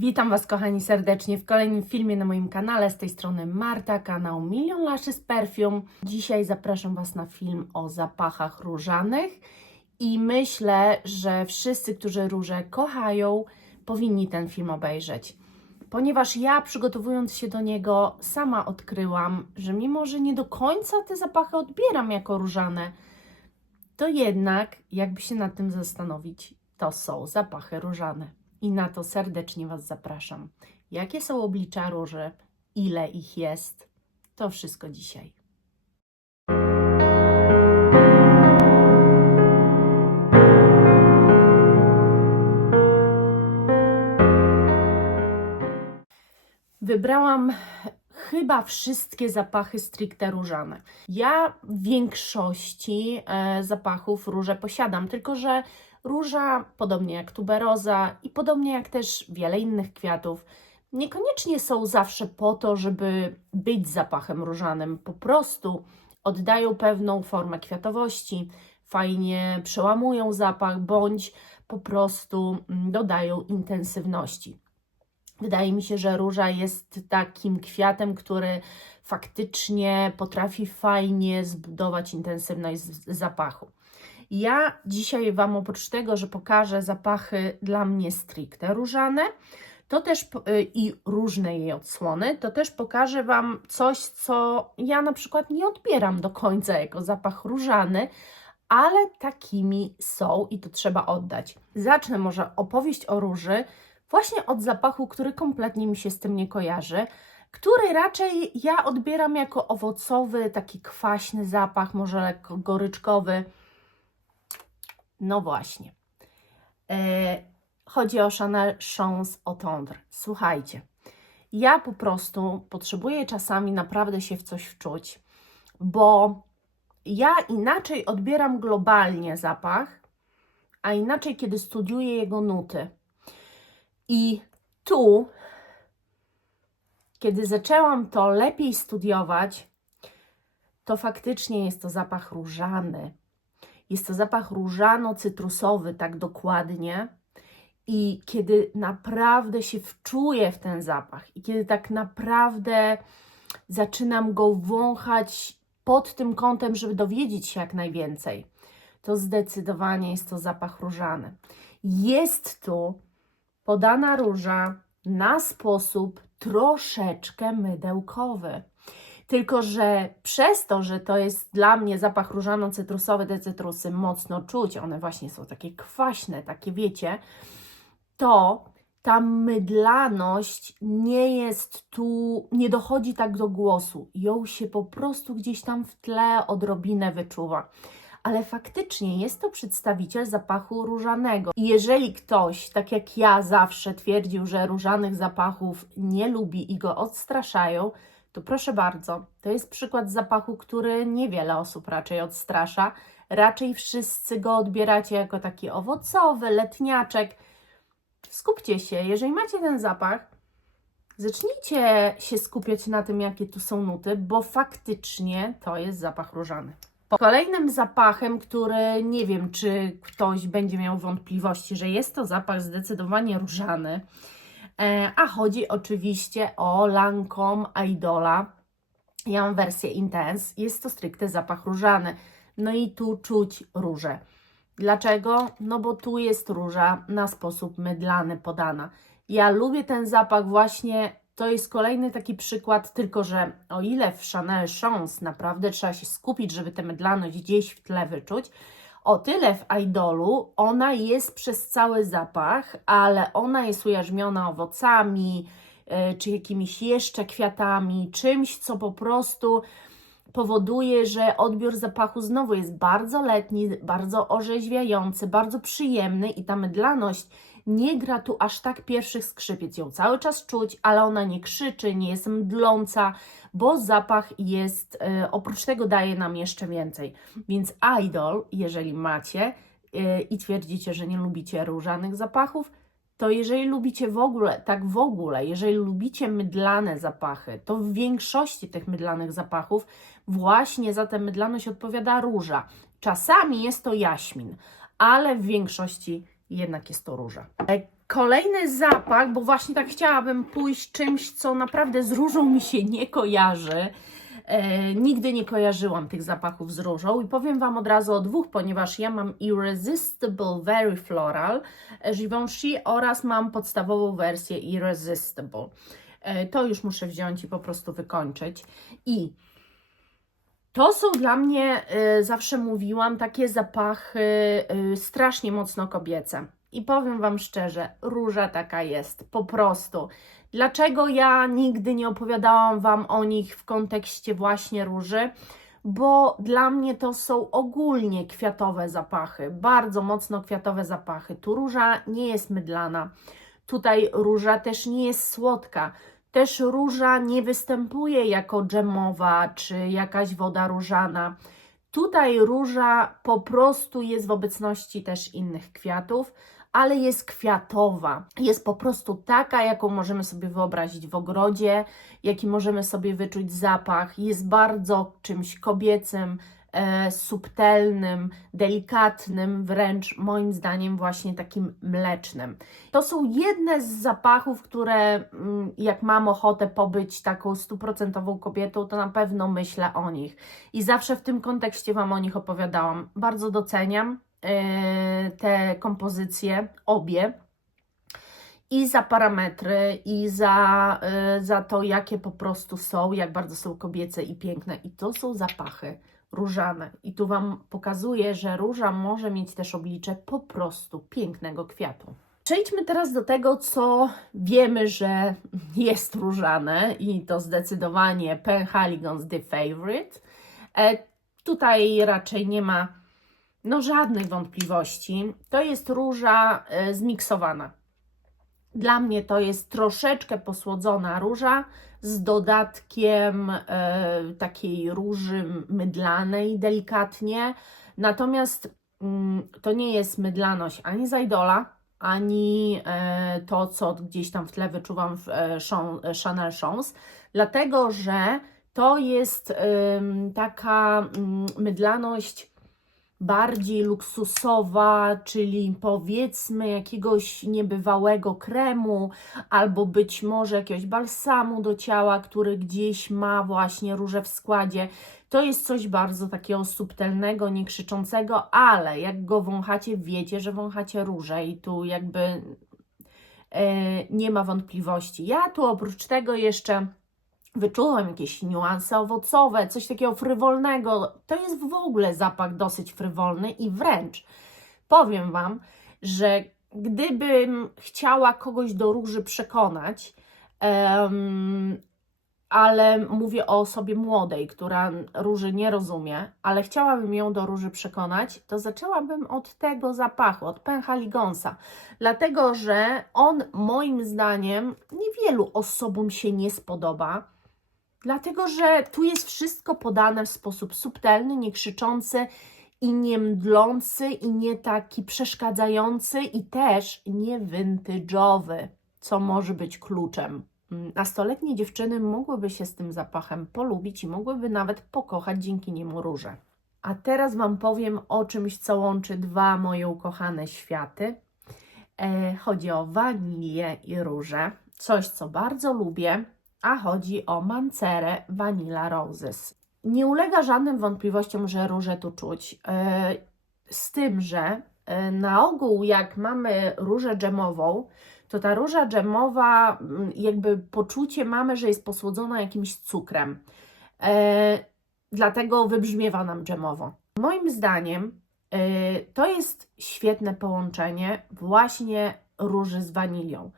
Witam Was kochani serdecznie w kolejnym filmie na moim kanale. Z tej strony Marta, kanał Million Lashes Perfume. Dzisiaj zapraszam Was na film o zapachach różanych i myślę, że wszyscy, którzy róże kochają, powinni ten film obejrzeć. Ponieważ ja, przygotowując się do niego, sama odkryłam, że mimo, że nie do końca te zapachy odbieram jako różane, to jednak, jakby się nad tym zastanowić, to są zapachy różane. I na to serdecznie Was zapraszam. Jakie są oblicza róży? Ile ich jest? To wszystko dzisiaj. Wybrałam chyba wszystkie zapachy stricte różane. Ja w większości zapachów róże posiadam, tylko że róża, podobnie jak tuberoza i podobnie jak też wiele innych kwiatów, niekoniecznie są zawsze po to, żeby być zapachem różanym. Po prostu oddają pewną formę kwiatowości, fajnie przełamują zapach, bądź po prostu dodają intensywności. Wydaje mi się, że róża jest takim kwiatem, który faktycznie potrafi fajnie zbudować intensywność zapachu. Ja dzisiaj Wam oprócz tego, że pokażę zapachy dla mnie stricte różane, to też i różne jej odsłony, to też pokażę Wam coś, co ja na przykład nie odbieram do końca jako zapach różany, ale takimi są i to trzeba oddać. Zacznę może opowieść o róży właśnie od zapachu, który kompletnie mi się z tym nie kojarzy, który raczej ja odbieram jako owocowy, taki kwaśny zapach, może lekko goryczkowy. No właśnie. Chodzi o Chanel Chance au Tendre. Słuchajcie, ja po prostu potrzebuję czasami naprawdę się w coś wczuć, bo ja inaczej odbieram globalnie zapach, a inaczej kiedy studiuję jego nuty. I tu, kiedy zaczęłam to lepiej studiować, to faktycznie jest to zapach różany. Jest to zapach różano-cytrusowy, tak dokładnie. I kiedy naprawdę się wczuję w ten zapach i kiedy tak naprawdę zaczynam go wąchać pod tym kątem, żeby dowiedzieć się jak najwięcej, to zdecydowanie jest to zapach różany. Jest tu podana róża na sposób troszeczkę mydełkowy. Tylko że przez to, że to jest dla mnie zapach różano-cytrusowy, te cytrusy mocno czuć, one właśnie są takie kwaśne, takie wiecie, to ta mydlaność nie jest tu, nie dochodzi tak do głosu. Ją się po prostu gdzieś tam w tle odrobinę wyczuwa. Ale faktycznie jest to przedstawiciel zapachu różanego. I jeżeli ktoś, tak jak ja zawsze twierdził, że różanych zapachów nie lubi i go odstraszają, to proszę bardzo, to jest przykład zapachu, który niewiele osób raczej odstrasza. Raczej wszyscy go odbieracie jako taki owocowy, letniaczek. Skupcie się, jeżeli macie ten zapach, zacznijcie się skupiać na tym, jakie tu są nuty, bo faktycznie to jest zapach różany. Kolejnym zapachem, który nie wiem, czy ktoś będzie miał wątpliwości, że jest to zapach zdecydowanie różany, a chodzi oczywiście o Lancôme Idola. Ja mam wersję Intense, jest to stricte zapach różany. No i tu czuć różę. Dlaczego? No bo tu jest róża na sposób mydlany podana. Ja lubię ten zapach właśnie, to jest kolejny taki przykład, tylko że o ile w Chanel Chance naprawdę trzeba się skupić, żeby tę mydlaność gdzieś w tle wyczuć, o tyle w Idolu ona jest przez cały zapach, ale ona jest ujarzmiona owocami, czy jakimiś jeszcze kwiatami, czymś, co po prostu powoduje, że odbiór zapachu znowu jest bardzo letni, bardzo orzeźwiający, bardzo przyjemny i ta mydlaność nie gra tu aż tak pierwszych skrzypiec. Ją cały czas czuć, ale ona nie krzyczy, nie jest mdląca, bo zapach jest, oprócz tego daje nam jeszcze więcej. Więc Idol, jeżeli macie i twierdzicie, że nie lubicie różanych zapachów, to jeżeli lubicie w ogóle, jeżeli lubicie mydlane zapachy, to w większości tych mydlanych zapachów właśnie za tę mydlaność odpowiada róża. Czasami jest to jaśmin, ale w większości jednak jest to róża. Kolejny zapach, bo właśnie tak chciałabym pójść czymś, co naprawdę z różą mi się nie kojarzy. Nigdy nie kojarzyłam tych zapachów z różą i powiem Wam od razu o dwóch, ponieważ ja mam Irresistible Very Floral Givenchy oraz mam podstawową wersję Irresistible. To już muszę wziąć i po prostu wykończyć. I to są dla mnie, zawsze mówiłam, takie zapachy strasznie mocno kobiece. I powiem Wam szczerze, róża taka jest, po prostu. Dlaczego ja nigdy nie opowiadałam Wam o nich w kontekście właśnie róży? Bo dla mnie to są ogólnie kwiatowe zapachy, bardzo mocno kwiatowe zapachy. Tu róża nie jest mydlana, tutaj róża też nie jest słodka. Też róża nie występuje jako dżemowa czy jakaś woda różana. Tutaj róża po prostu jest w obecności też innych kwiatów, ale jest kwiatowa. Jest po prostu taka, jaką możemy sobie wyobrazić w ogrodzie, jaki możemy sobie wyczuć zapach. Jest bardzo czymś kobiecym, subtelnym, delikatnym, wręcz moim zdaniem właśnie takim mlecznym. To są jedne z zapachów, które jak mam ochotę pobyć taką 100% kobietą, to na pewno myślę o nich. I zawsze w tym kontekście Wam o nich opowiadałam. Bardzo doceniam te kompozycje, obie. I za parametry, i za to, jakie po prostu są, jak bardzo są kobiece i piękne. I to są zapachy różane. I tu Wam pokazuję, że róża może mieć też oblicze po prostu pięknego kwiatu. Przejdźmy teraz do tego, co wiemy, że jest różane i to zdecydowanie Penhaligon's The Favorite. Tutaj raczej nie ma żadnych wątpliwości. To jest róża zmiksowana. Dla mnie to jest troszeczkę posłodzona róża z dodatkiem takiej róży mydlanej delikatnie. Natomiast to nie jest mydlaność ani Zaidola, ani to, co gdzieś tam w tle wyczuwam w Chanel Chance, dlatego że to jest taka mydlaność bardziej luksusowa, czyli powiedzmy jakiegoś niebywałego kremu, albo być może jakiegoś balsamu do ciała, który gdzieś ma właśnie różę w składzie. To jest coś bardzo takiego subtelnego, nie krzyczącego, ale jak go wąchacie, wiecie, że wąchacie różę i tu jakby nie ma wątpliwości. Ja tu oprócz tego jeszcze wyczułam jakieś niuanse owocowe, coś takiego frywolnego. To jest w ogóle zapach dosyć frywolny i wręcz powiem Wam, że gdybym chciała kogoś do róży przekonać, ale mówię o osobie młodej, która róży nie rozumie, ale chciałabym ją do róży przekonać, to zaczęłabym od tego zapachu, od Penhaligonsa, dlatego że on moim zdaniem niewielu osobom się nie spodoba, dlatego że tu jest wszystko podane w sposób subtelny, nie krzyczący i nie mdlący i nie taki przeszkadzający i też nie vintage'owy, co może być kluczem. Nastoletnie dziewczyny mogłyby się z tym zapachem polubić i mogłyby nawet pokochać dzięki niemu różę. A teraz Wam powiem o czymś, co łączy dwa moje ukochane światy. Chodzi o wanilię i różę. Coś, co bardzo lubię, a chodzi o Mancerę Vanilla Roses. Nie ulega żadnym wątpliwościom, że różę tu czuć. Z tym, że na ogół jak mamy różę dżemową, to ta róża dżemowa, jakby poczucie mamy, że jest posłodzona jakimś cukrem. Dlatego wybrzmiewa nam dżemowo. Moim zdaniem to jest świetne połączenie właśnie róży z wanilią.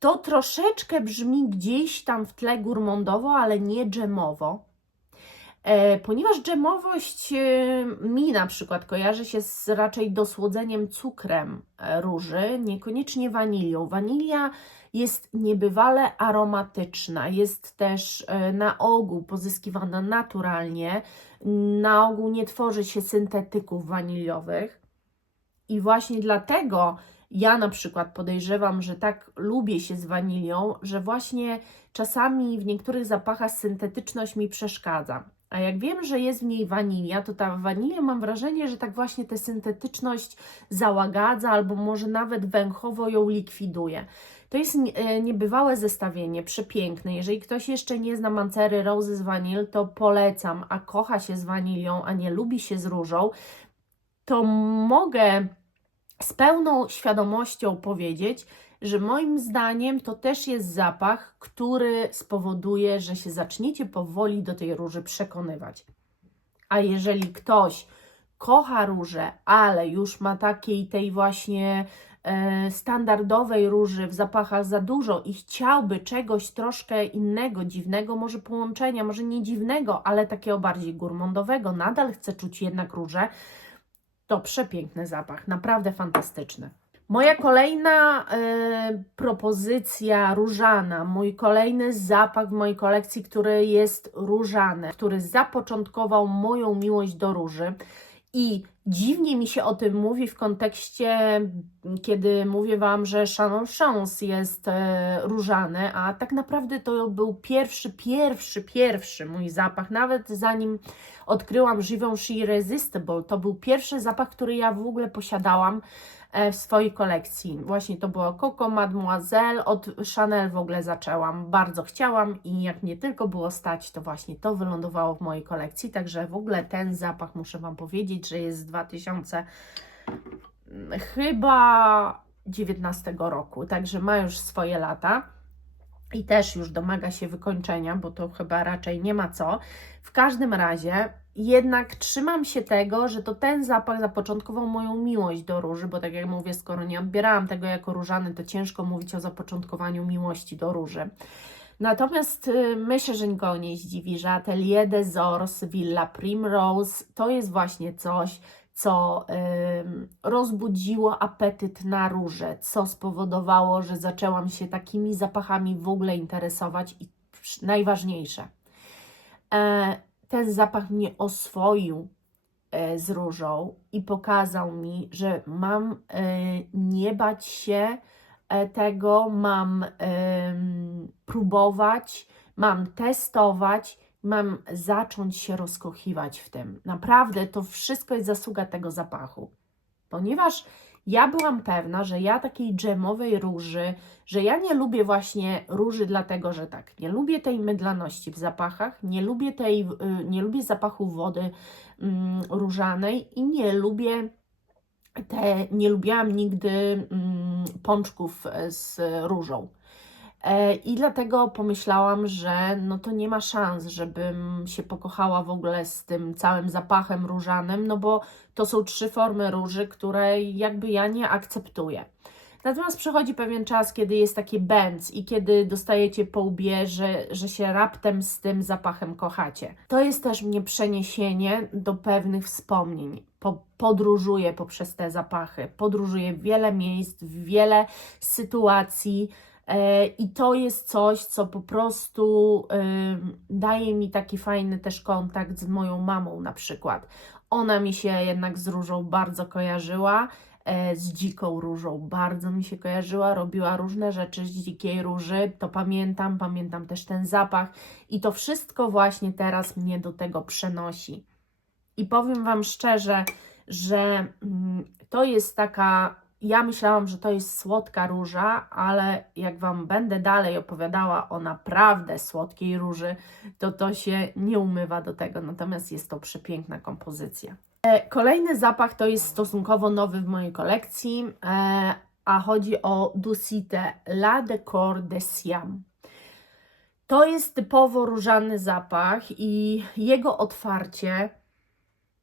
To troszeczkę brzmi gdzieś tam w tle gourmandowo, ale nie dżemowo. Ponieważ dżemowość mi na przykład kojarzy się z raczej dosłodzeniem cukrem róży, niekoniecznie wanilią. Wanilia jest niebywale aromatyczna, jest też na ogół pozyskiwana naturalnie, na ogół nie tworzy się syntetyków waniliowych i właśnie dlatego ja na przykład podejrzewam, że tak lubię się z wanilią, że właśnie czasami w niektórych zapachach syntetyczność mi przeszkadza. A jak wiem, że jest w niej wanilia, to ta wanilia, mam wrażenie, że tak właśnie tę syntetyczność załagadza albo może nawet węchowo ją likwiduje. To jest niebywałe zestawienie, przepiękne. Jeżeli ktoś jeszcze nie zna Mancery Roses Vanille, to polecam, a kocha się z wanilią, a nie lubi się z różą, to mogę z pełną świadomością powiedzieć, że moim zdaniem to też jest zapach, który spowoduje, że się zaczniecie powoli do tej róży przekonywać. A jeżeli ktoś kocha różę, ale już ma takiej tej właśnie standardowej róży w zapachach za dużo i chciałby czegoś troszkę innego, dziwnego, może połączenia, może nie dziwnego, ale takiego bardziej gourmandowego, nadal chce czuć jednak różę, to przepiękny zapach, naprawdę fantastyczny. Moja kolejna propozycja różana, mój kolejny zapach w mojej kolekcji, który jest różany, który zapoczątkował moją miłość do róży i dziwnie mi się o tym mówi w kontekście, kiedy mówię Wam, że Chanel Chance jest różany, a tak naprawdę to był pierwszy mój zapach, nawet zanim odkryłam Givenchy Irresistible, to był pierwszy zapach, który ja w ogóle posiadałam w swojej kolekcji. Właśnie to było Coco Mademoiselle, od Chanel w ogóle zaczęłam, bardzo chciałam i jak nie tylko było stać, to właśnie to wylądowało w mojej kolekcji, także w ogóle ten zapach, muszę Wam powiedzieć, że jest z 2000 chyba 19 roku, także ma już swoje lata i też już domaga się wykończenia, bo to chyba raczej nie ma co. W każdym razie jednak trzymam się tego, że to ten zapach zapoczątkował moją miłość do róży, bo tak jak mówię, skoro nie odbierałam tego jako różany, to ciężko mówić o zapoczątkowaniu miłości do róży. Natomiast myślę, że nikogo nie zdziwi, że Atelier des Ors Villa Primrose to jest właśnie coś, co rozbudziło apetyt na róże, co spowodowało, że zaczęłam się takimi zapachami w ogóle interesować i najważniejsze, ten zapach mnie oswoił z różą i pokazał mi, że mam nie bać się tego, mam próbować, mam testować, mam zacząć się rozkochiwać w tym. Naprawdę to wszystko jest zasługa tego zapachu, ponieważ ja byłam pewna, że ja takiej dżemowej róży, że ja nie lubię właśnie róży dlatego, że tak, nie lubię tej mydlaności w zapachach, nie lubię zapachu wody różanej i nie lubiłam nigdy pączków z różą. I dlatego pomyślałam, że no to nie ma szans, żebym się pokochała w ogóle z tym całym zapachem różanym, no bo to są 3 formy róży, które jakby ja nie akceptuję. Natomiast przychodzi pewien czas, kiedy jest taki bęc i kiedy dostajecie po łbie, że się raptem z tym zapachem kochacie. To jest też mnie przeniesienie do pewnych wspomnień. Podróżuję poprzez te zapachy, podróżuję w wiele miejsc, w wiele sytuacji, i to jest coś, co po prostu daje mi taki fajny też kontakt z moją mamą na przykład. Ona mi się jednak z różą bardzo kojarzyła, z dziką różą bardzo mi się kojarzyła, robiła różne rzeczy z dzikiej róży, to pamiętam też ten zapach i to wszystko właśnie teraz mnie do tego przenosi. I powiem Wam szczerze, że to jest taka... Ja myślałam, że to jest słodka róża, ale jak Wam będę dalej opowiadała o naprawdę słodkiej róży, to się nie umywa do tego, natomiast jest to przepiękna kompozycja. Kolejny zapach to jest stosunkowo nowy w mojej kolekcji, a chodzi o Doucité La Décor de Siam. To jest typowo różany zapach i jego otwarcie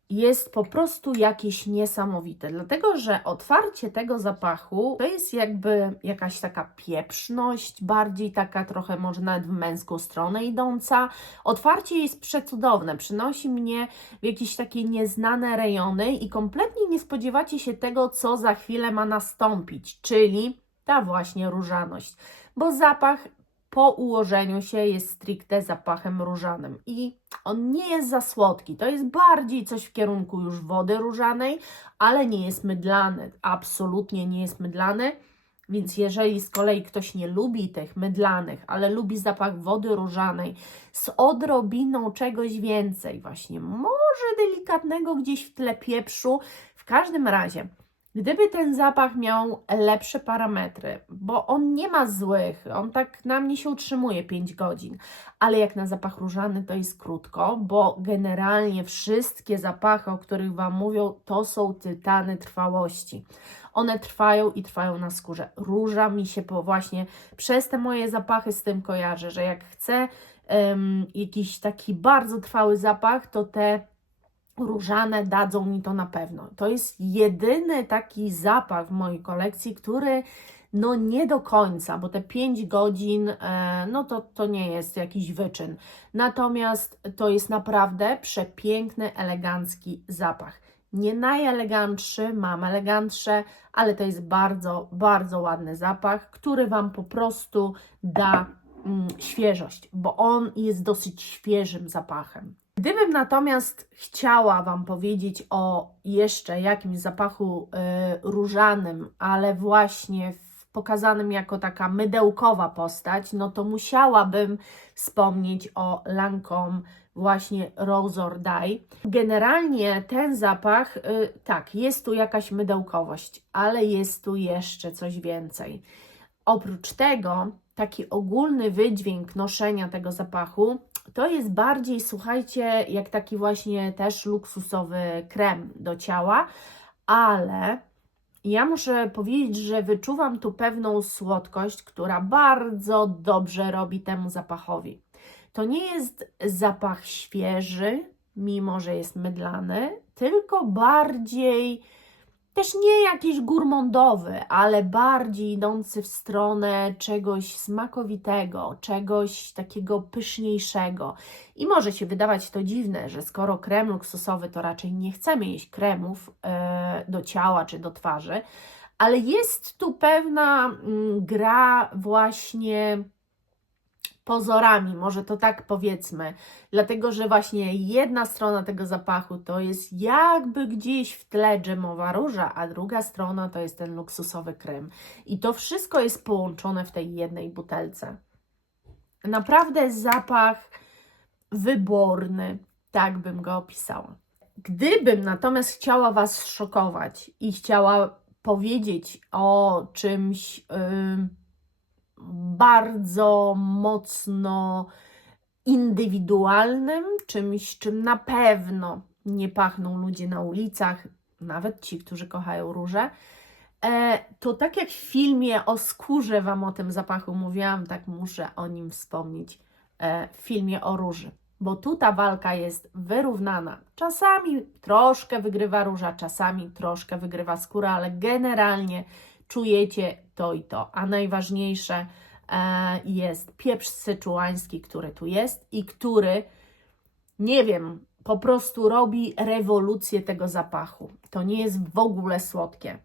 jest po prostu jakieś niesamowite, dlatego że otwarcie tego zapachu to jest jakby jakaś taka pieprzność, bardziej taka trochę może nawet w męską stronę idąca. Otwarcie jest przecudowne, przynosi mnie w jakieś takie nieznane rejony i kompletnie nie spodziewacie się tego, co za chwilę ma nastąpić, czyli ta właśnie różaność, bo zapach po ułożeniu się jest stricte zapachem różanym i on nie jest za słodki, to jest bardziej coś w kierunku już wody różanej, ale nie jest mydlany, absolutnie nie jest mydlany, Więc jeżeli z kolei ktoś nie lubi tych mydlanych, ale lubi zapach wody różanej z odrobiną czegoś więcej, właśnie może delikatnego gdzieś w tle pieprzu, w każdym razie, gdyby ten zapach miał lepsze parametry, bo on nie ma złych, on tak na mnie się utrzymuje 5 godzin, ale jak na zapach różany to jest krótko, bo generalnie wszystkie zapachy, o których Wam mówią, to są tytany trwałości. One trwają i trwają na skórze. Róża mi się właśnie przez te moje zapachy z tym kojarzy, że jak chcę jakiś taki bardzo trwały zapach, to te różane dadzą mi to na pewno. To jest jedyny taki zapach w mojej kolekcji, który no nie do końca, bo te 5 godzin, no to nie jest jakiś wyczyn. Natomiast to jest naprawdę przepiękny, elegancki zapach. Nie najelegantszy, mam elegantsze, ale to jest bardzo, bardzo ładny zapach, który Wam po prostu da świeżość, bo on jest dosyć świeżym zapachem. Gdybym natomiast chciała Wam powiedzieć o jeszcze jakimś zapachu różanym, ale właśnie pokazanym jako taka mydełkowa postać, no to musiałabym wspomnieć o Lancôme właśnie Rose or Die. Generalnie ten zapach, tak, jest tu jakaś mydełkowość, ale jest tu jeszcze coś więcej. Oprócz tego, taki ogólny wydźwięk noszenia tego zapachu to jest bardziej, słuchajcie, jak taki właśnie też luksusowy krem do ciała, ale ja muszę powiedzieć, że wyczuwam tu pewną słodkość, która bardzo dobrze robi temu zapachowi. To nie jest zapach świeży, mimo że jest mydlany, tylko bardziej też nie jakiś gurmondowy, ale bardziej idący w stronę czegoś smakowitego, czegoś takiego pyszniejszego. I może się wydawać to dziwne, że skoro krem luksusowy, to raczej nie chcemy jeść kremów do ciała czy do twarzy, ale jest tu pewna gra właśnie pozorami, może to tak powiedzmy, dlatego że właśnie jedna strona tego zapachu to jest jakby gdzieś w tle dżemowa róża, a druga strona to jest ten luksusowy krem. I to wszystko jest połączone w tej jednej butelce. Naprawdę zapach wyborny, tak bym go opisała. Gdybym natomiast chciała Was szokować i chciała powiedzieć o czymś bardzo mocno indywidualnym, czymś, czym na pewno nie pachną ludzie na ulicach, nawet ci, którzy kochają róże, to tak jak w filmie o skórze Wam o tym zapachu mówiłam, tak muszę o nim wspomnieć w filmie o róży. Bo tu ta walka jest wyrównana. Czasami troszkę wygrywa róża, czasami troszkę wygrywa skóra, ale generalnie czujecie to i to. A najważniejsze jest pieprz syczuański, który tu jest i który, nie wiem, po prostu robi rewolucję tego zapachu. To nie jest w ogóle słodkie.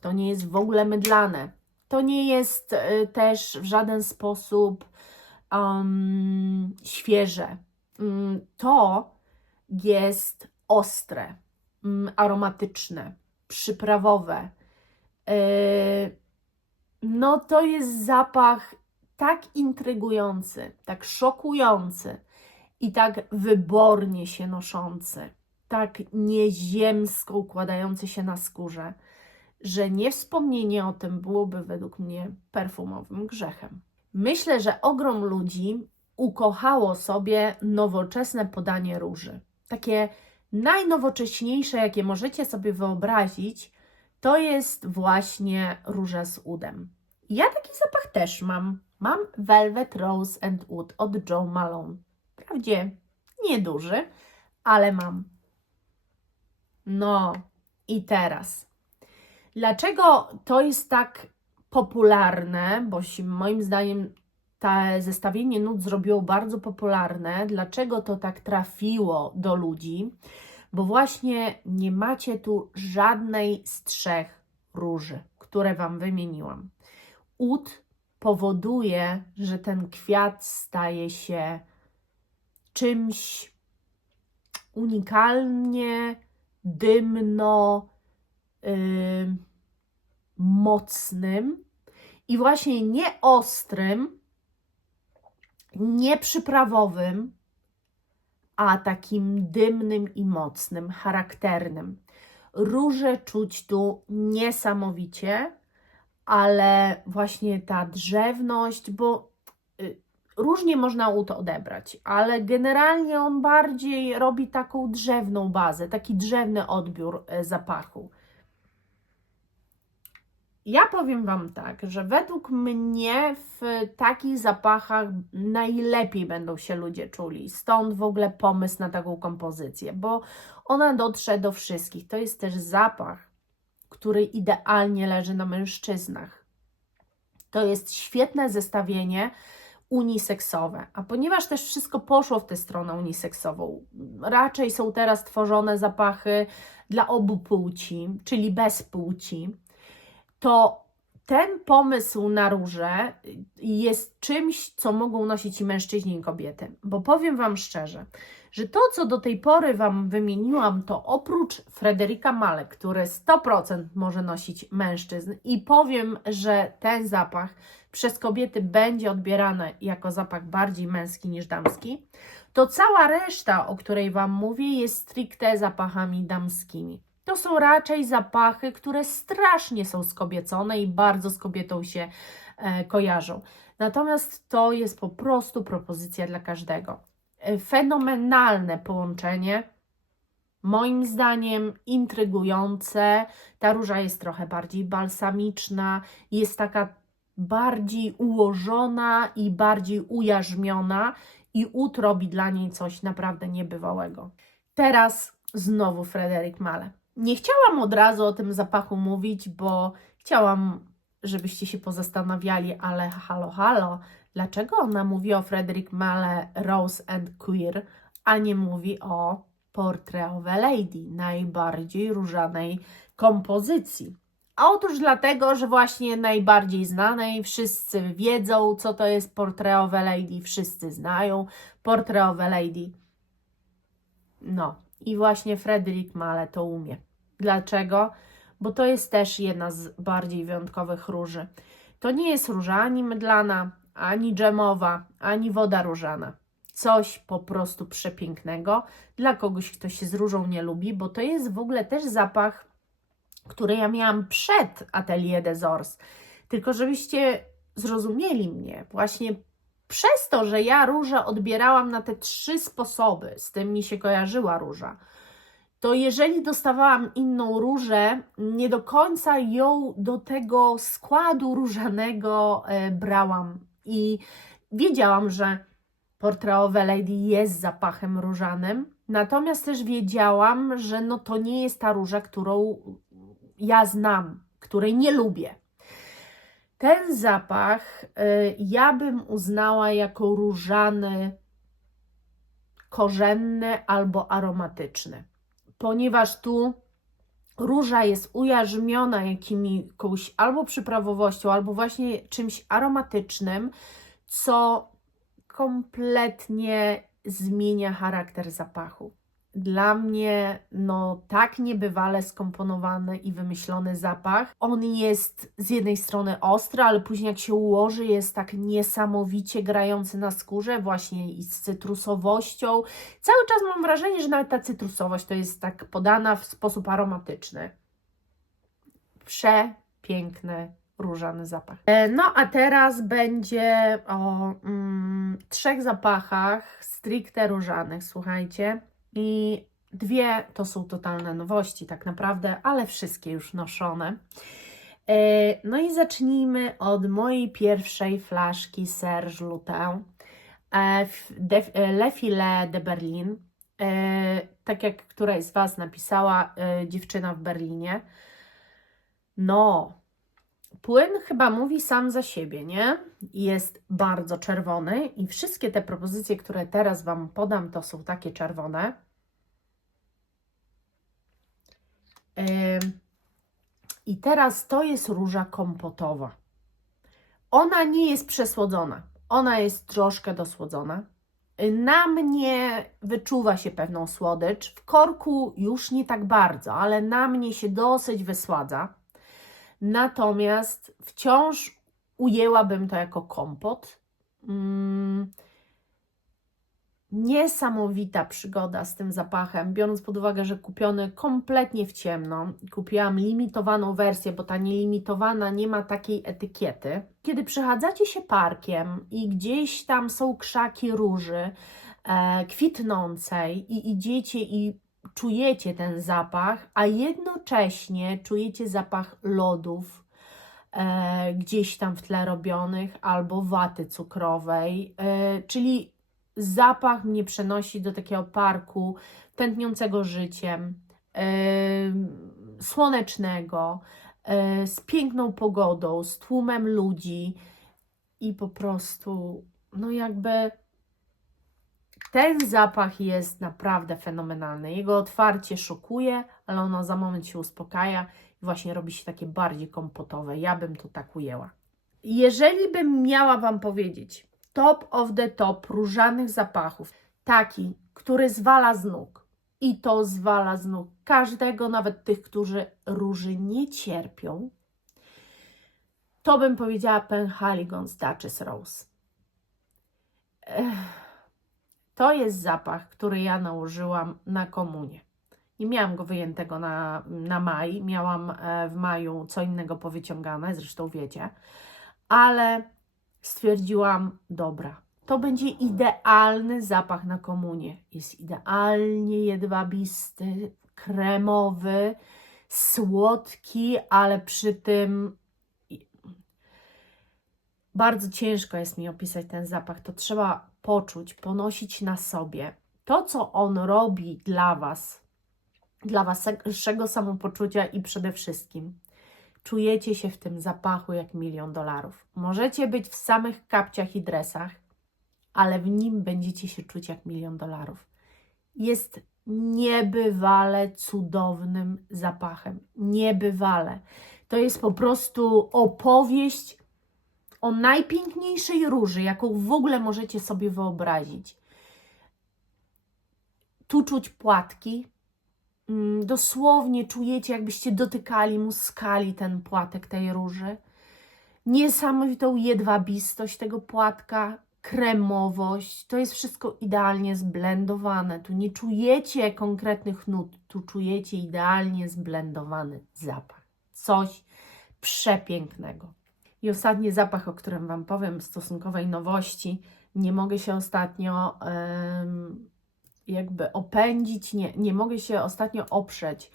To nie jest w ogóle mydlane. To nie jest też w żaden sposób świeże. To jest ostre, aromatyczne, przyprawowe. No to jest zapach tak intrygujący, tak szokujący i tak wybornie się noszący, tak nieziemsko układający się na skórze, że niewspomnienie o tym byłoby według mnie perfumowym grzechem. Myślę, że ogrom ludzi ukochało sobie nowoczesne podanie róży. Takie najnowocześniejsze, jakie możecie sobie wyobrazić, to jest właśnie róża z udem. Ja taki zapach też mam. Mam Velvet Rose and Oud od Jo Malone. Wprawdzie nieduży, ale mam. No i teraz. Dlaczego to jest tak popularne? Bo moim zdaniem to zestawienie nut zrobiło bardzo popularne. Dlaczego to tak trafiło do ludzi? Bo właśnie nie macie tu żadnej z 3 róży, które Wam wymieniłam. Oud powoduje, że ten kwiat staje się czymś unikalnie, dymno, mocnym I właśnie nie ostrym, nie przyprawowym, a takim dymnym i mocnym, charakternym. Róże czuć tu niesamowicie, ale właśnie ta drzewność, bo różnie można to odebrać, ale generalnie on bardziej robi taką drzewną bazę, taki drzewny odbiór zapachu. Ja powiem Wam tak, że według mnie w takich zapachach najlepiej będą się ludzie czuli. Stąd w ogóle pomysł na taką kompozycję, bo ona dotrze do wszystkich. To jest też zapach, który idealnie leży na mężczyznach. To jest świetne zestawienie uniseksowe, a ponieważ też wszystko poszło w tę stronę uniseksową, raczej są teraz tworzone zapachy dla obu płci, czyli bez płci, to ten pomysł na róże jest czymś, co mogą nosić i mężczyźni, i kobiety. Bo powiem Wam szczerze, że to, co do tej pory Wam wymieniłam, to oprócz Frederica Malle, który 100% może nosić mężczyzn, i powiem, że ten zapach przez kobiety będzie odbierany jako zapach bardziej męski niż damski, to cała reszta, o której Wam mówię, jest stricte zapachami damskimi. To są raczej zapachy, które strasznie są skobiecone i bardzo z kobietą się kojarzą. Natomiast to jest po prostu propozycja dla każdego. Fenomenalne połączenie, moim zdaniem intrygujące. Ta róża jest trochę bardziej balsamiczna, jest taka bardziej ułożona i bardziej ujarzmiona i ud robi dla niej coś naprawdę niebywałego. Teraz znowu Frederic Malle. Nie chciałam od razu o tym zapachu mówić, bo chciałam, żebyście się pozastanawiali, ale halo, dlaczego ona mówi o Frederic Malle Rose and Queer, a nie mówi o Portrait of a Lady, najbardziej różanej kompozycji? A otóż dlatego, że właśnie najbardziej znanej, wszyscy wiedzą, co to jest Portrait of a Lady, wszyscy znają Portrait of a Lady. No i właśnie Frederic Malle to umie. Dlaczego? Bo to jest też jedna z bardziej wyjątkowych róży. To nie jest róża ani mydlana, ani dżemowa, ani woda różana. Coś po prostu przepięknego dla kogoś, kto się z różą nie lubi, bo to jest w ogóle też zapach, który ja miałam przed Atelier des Ors. Tylko żebyście zrozumieli mnie, właśnie przez to, że ja różę odbierałam na te 3 sposoby, z tym mi się kojarzyła róża, to jeżeli dostawałam inną różę, nie do końca ją do tego składu różanego brałam. I wiedziałam, że Portrait of a Lady jest zapachem różanym, natomiast też wiedziałam, że no to nie jest ta róża, którą ja znam, której nie lubię. Ten zapach ja bym uznała jako różany, korzenny albo aromatyczny, ponieważ tu róża jest ujarzmiona jakąś albo przyprawowością, albo właśnie czymś aromatycznym, co kompletnie zmienia charakter zapachu. Dla mnie no tak niebywale skomponowany i wymyślony zapach. On jest z jednej strony ostry, ale później jak się ułoży, jest tak niesamowicie grający na skórze, właśnie i z cytrusowością. Cały czas mam wrażenie, że nawet ta cytrusowość to jest tak podana w sposób aromatyczny. Przepiękny, różany zapach. No a teraz będzie o 3 zapachach stricte różanych, słuchajcie. I 2 to są totalne nowości tak naprawdę, ale wszystkie już noszone. No i zacznijmy od mojej pierwszej flaszki Serge Lutens Le Filet de Berlin. Tak jak któraś z Was napisała, dziewczyna w Berlinie. No, płyn chyba mówi sam za siebie, nie? Jest bardzo czerwony i wszystkie te propozycje, które teraz Wam podam, to są takie czerwone. I teraz to jest róża kompotowa. Ona nie jest przesłodzona, ona jest troszkę dosłodzona. Na mnie wyczuwa się pewną słodycz, w korku już nie tak bardzo, ale na mnie się dosyć wysładza. Natomiast wciąż ujęłabym to jako kompot. Niesamowita przygoda z tym zapachem, biorąc pod uwagę, że kupiony kompletnie w ciemno. Kupiłam limitowaną wersję, bo ta nielimitowana nie ma takiej etykiety. Kiedy przechadzacie się parkiem i gdzieś tam są krzaki róży kwitnącej i idziecie i czujecie ten zapach, a jednocześnie czujecie zapach lodów gdzieś tam w tle robionych albo waty cukrowej, czyli zapach mnie przenosi do takiego parku tętniącego życiem, słonecznego, z piękną pogodą, z tłumem ludzi i po prostu, no jakby ten zapach jest naprawdę fenomenalny. Jego otwarcie szokuje, ale ono za moment się uspokaja i właśnie robi się takie bardziej kompotowe. Ja bym to tak ujęła. Jeżeli bym miała Wam powiedzieć top of the top różanych zapachów, taki, który zwala z nóg i to zwala z nóg każdego, nawet tych, którzy róży nie cierpią, to bym powiedziała Penhaligon's Duchess Rose. To jest zapach, który ja nałożyłam na komunię. Nie miałam go wyjętego na maj, miałam w maju co innego powyciągane, zresztą wiecie, ale stwierdziłam, dobra, to będzie idealny zapach na komunię. Jest idealnie jedwabisty, kremowy, słodki, ale przy tym bardzo ciężko jest mi opisać ten zapach. To trzeba poczuć, ponosić na sobie. To, co on robi dla waszego samopoczucia i przede wszystkim czujecie się w tym zapachu jak $1 000 000. Możecie być w samych kapciach i dresach, ale w nim będziecie się czuć jak $1 000 000. Jest niebywale cudownym zapachem. Niebywale. To jest po prostu opowieść o najpiękniejszej róży, jaką w ogóle możecie sobie wyobrazić. Tu czuć płatki. Dosłownie czujecie, jakbyście dotykali, muskali ten płatek tej róży. Niesamowitą jedwabistość tego płatka, kremowość. To jest wszystko idealnie zblendowane. Tu nie czujecie konkretnych nut, tu czujecie idealnie zblendowany zapach. Coś przepięknego. I ostatni zapach, o którym Wam powiem, stosunkowej nowości, nie mogę się ostatnio jakby opędzić, nie mogę się ostatnio oprzeć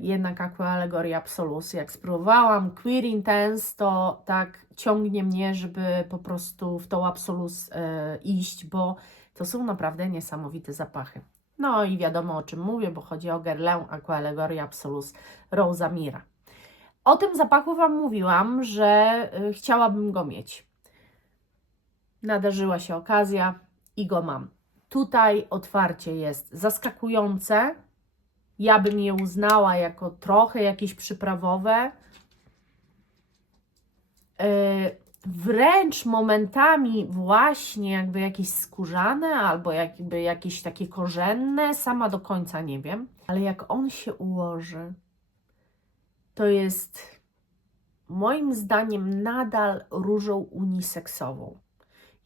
jednak Aqua Allegoria Absolus. Jak spróbowałam Queer Intense, to tak ciągnie mnie, żeby po prostu w tą Absolus iść, bo to są naprawdę niesamowite zapachy. No i wiadomo, o czym mówię, bo chodzi o Guerlain Aqua Allegoria Absolus Rosa Mira. O tym zapachu Wam mówiłam, że chciałabym go mieć. Nadarzyła się okazja i go mam. Tutaj otwarcie jest zaskakujące. Ja bym je uznała jako trochę jakieś przyprawowe. Wręcz momentami właśnie jakby jakieś skórzane albo jakby jakieś takie korzenne. Sama do końca nie wiem. Ale jak on się ułoży, to jest moim zdaniem nadal różą uniseksową.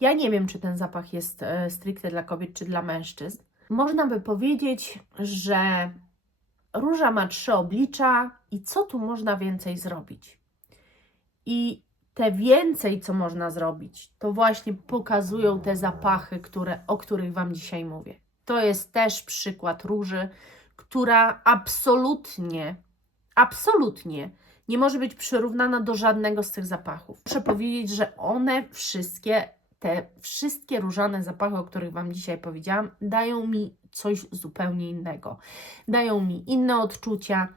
Ja nie wiem, czy ten zapach jest stricte dla kobiet, czy dla mężczyzn. Można by powiedzieć, że róża ma 3 oblicza i co tu można więcej zrobić? I te więcej, co można zrobić, to właśnie pokazują te zapachy, o których Wam dzisiaj mówię. To jest też przykład róży, która absolutnie nie może być przyrównana do żadnego z tych zapachów. Muszę powiedzieć, że te wszystkie różane zapachy, o których Wam dzisiaj powiedziałam, dają mi coś zupełnie innego. Dają mi inne odczucia.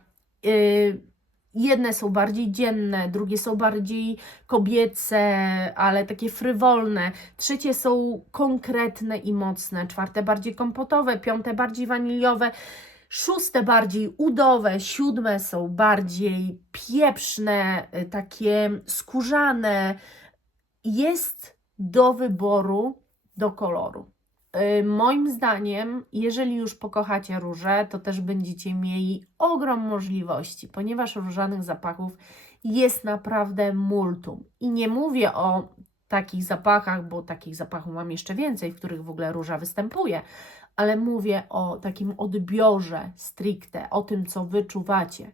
Jedne są bardziej dzienne, drugie są bardziej kobiece, ale takie frywolne. Trzecie są konkretne i mocne. 4 bardziej kompotowe, 5 bardziej waniliowe. 6 bardziej udowe, 7 są bardziej pieprzne, takie skórzane. Jest do wyboru, do koloru. Moim zdaniem, jeżeli już pokochacie róże, to też będziecie mieli ogrom możliwości, ponieważ różanych zapachów jest naprawdę multum. I nie mówię o takich zapachach, bo takich zapachów mam jeszcze więcej, w których w ogóle róża występuje, ale mówię o takim odbiorze stricte, o tym, co wyczuwacie,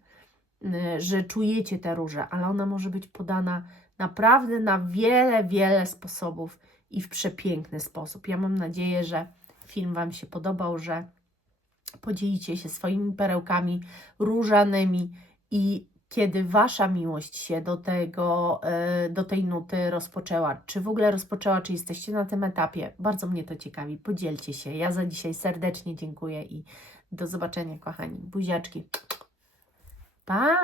że czujecie tę różę, ale ona może być podana naprawdę na wiele, wiele sposobów i w przepiękny sposób. Ja mam nadzieję, że film Wam się podobał, że podzielicie się swoimi perełkami różanymi i kiedy Wasza miłość się do tej nuty rozpoczęła, czy w ogóle rozpoczęła, czy jesteście na tym etapie, bardzo mnie to ciekawi, podzielcie się. Ja za dzisiaj serdecznie dziękuję i do zobaczenia, kochani. Buziaczki. Pa!